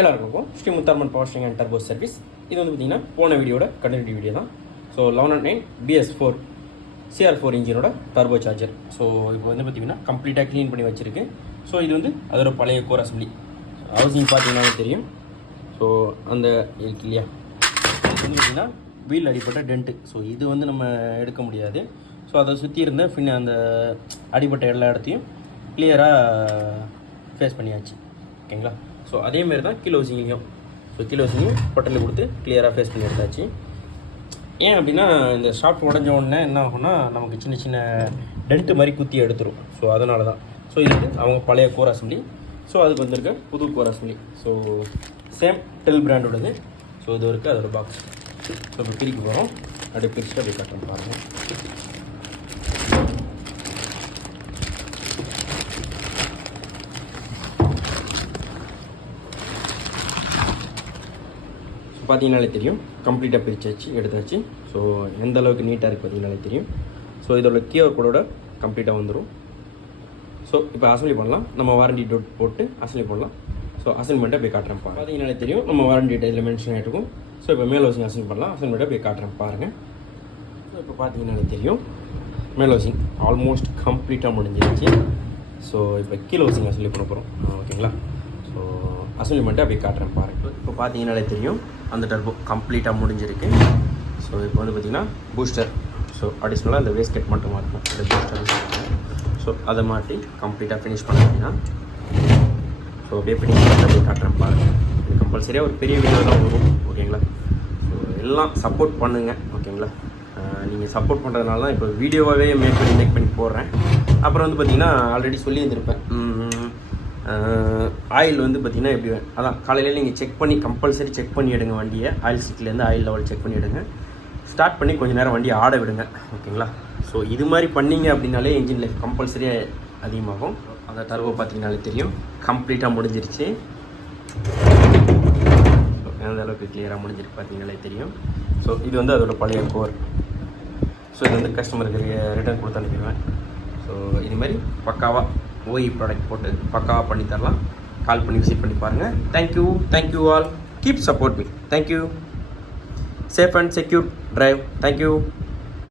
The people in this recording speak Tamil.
எல்லாருக்கும் Shri Mutharman power steering and turbo service. இது வந்து பார்த்தீங்கன்னா போன வீடியோட கண்டினியூட்டி வீடியோ தான். ஸோ 1109 BS4 CR4 இன்ஜினோட டர்போ சார்ஜர். ஸோ இப்போ வந்து பார்த்தீங்கன்னா கம்ப்ளீட்டாக க்ளீன் பண்ணி வச்சுருக்கு. ஸோ இது வந்து அதோட பழைய கோர் அசம்பிளி ஹவுசிங் பார்த்தீங்கன்னா தெரியும். ஸோ அந்த இருக்கு இல்லையா, இது வந்து பார்த்தீங்கன்னா வீல் அடிப்பட்ட டென்ட்டு. ஸோ இது வந்து நம்ம எடுக்க முடியாது. ஸோ அதை சுற்றி இருந்த அந்த அடிப்பட்ட எல்லா இடத்தையும் கிளியராக ஃபேஸ் பண்ணியாச்சு. ஓகேங்களா. ஸோ அதேமாரி தான் கீழே ஹவுசிங்லையும். ஸோ கீழே ஹவுசிங்லையும் பொட்டலில் கொடுத்து கிளியராக ஃபேஸ் பண்ணி எடுத்தாச்சு. ஏன் அப்படின்னா இந்த ஷாஃப்ட் உடஞ்ச உடனே என்ன ஆகும்னா நமக்கு சின்ன சின்ன டென்ட்டு மாதிரி குத்தி எடுத்துரும். ஸோ அதனால தான். ஸோ இது அவங்க பழைய கோர் அசம்பிளி. ஸோ அதுக்கு வந்திருக்க புது core assembly. So same Dell பிராண்டோடது. ஸோ இது இருக்குது அதோட பாக்ஸ். ஸோ இப்போ பிரிக்க போகிறோம். அப்படியே பிரிச்சுட்டு அப்படியே கட்டுறோம் பாருங்கள். பார்த்தீங்கனாலே தெரியும் கம்ப்ளீட்டாக பிரிச்சாச்சு எடுத்தாச்சு. ஸோ எந்த அளவுக்கு நீட்டாக இருக்குது பார்த்தீங்கனாலே தெரியும். ஸோ இதோட கியூஆர் கோடோட கம்ப்ளீட்டாக வந்துடும். ஸோ இப்போ அசம்பிளி பண்ணலாம். நம்ம வாரண்டி டோட் போட்டு அசம்பிளி பண்ணலாம். ஸோ அசம்பிளிமெண்ட்டை போய் காட்டுறேன் பாருங்கள். பார்த்தீங்கனாலே தெரியும் நம்ம வாரண்டி இதில் மென்ஷன் ஆகிருக்கும். ஸோ இப்போ மேல் ஹவுசிங் அசம்பிளி பண்ணலாம். அசம்பிளிமெண்ட்டை போய் காட்டுறேன் பாருங்கள். ஸோ இப்போ பார்த்தீங்கனாலே தெரியும் மேல் ஹவுசிங் ஆல்மோஸ்ட் கம்ப்ளீட்டாக முடிஞ்சிருச்சு. ஸோ இப்போ கீழே ஹவுசிங் அசம்பிளி பண்ண போகிறோம். ஓகேங்களா. ஸோ அசம்பிளிமெண்ட்டை அப்படியே காட்டுறேன் பாருங்கள். இப்போ பார்த்தீங்கனாலே தெரியும் அந்த டர்போ கம்ப்ளீட்டாக முடிஞ்சிருக்கு. ஸோ இப்போ வந்து பார்த்திங்கன்னா பூஸ்டர். ஸோ அடிஷ்னலாக அந்த வேஸ்ட் கட் மட்டும் இருக்கும் அந்த பூஸ்டர். ஸோ அதை மாட்டி கம்ப்ளீட்டாக ஃபினிஷ் பண்ணிங்கன்னா ஸோ அப்படியே ஃபினிஷ் பண்ணி அப்படியே காட்டுறேன் பாருங்கள். இது கம்பல்சரியாக ஒரு பெரிய வீடியோ தான் வரும். ஓகேங்களா. ஸோ எல்லாம் சப்போர்ட் பண்ணுங்கள். ஓகேங்களா. நீங்கள் சப்போர்ட் பண்ணுறதுனால தான் இப்போ வீடியோவாகவே மேக் பண்ணி போடுறேன். அப்புறம் வந்து பார்த்திங்கன்னா ஆல்ரெடி சொல்லியிருந்திருப்பேன் ஆயில் வந்து பார்த்திங்கன்னா எப்படி அதான் காலையில் நீங்கள் செக் பண்ணி கம்பல்சரி செக் பண்ணி எடுங்க வண்டியை. ஆயில் சீட்லேருந்து ஆயில் லெவல் செக் பண்ணி எடுங்க. ஸ்டார்ட் பண்ணி கொஞ்சம் நேரம் வண்டியை ஆட விடுங்க. ஓகேங்களா. ஸோ இது மாதிரி பண்ணிங்க அப்படின்னாலே இன்ஜின் லைஃப் கம்பல்சரியாக அதிகமாகும். அந்த டர்போ பார்த்தீங்கனாலே தெரியும் கம்ப்ளீட்டாக முடிஞ்சிருச்சு. எந்த அளவுக்கு கிளியராக முடிஞ்சிருக்கு பார்த்தீங்கனாலே தெரியும். ஸோ இது வந்து அதோட பழைய கோர். ஸோ இது வந்து கஸ்டமருக்கு ரிட்டர்ன் கொடுத்து அனுப்பிடுவேன். ஸோ இது மாதிரி பக்காவாக ஓஇ ப்ராடக்ட் போட்டு பக்காவாக பண்ணி தரலாம். கால் பண்ணி விசிட் பண்ணி பாருங்கள். Thank you all. Keep support me. Thank you. Safe and secure drive. Thank you.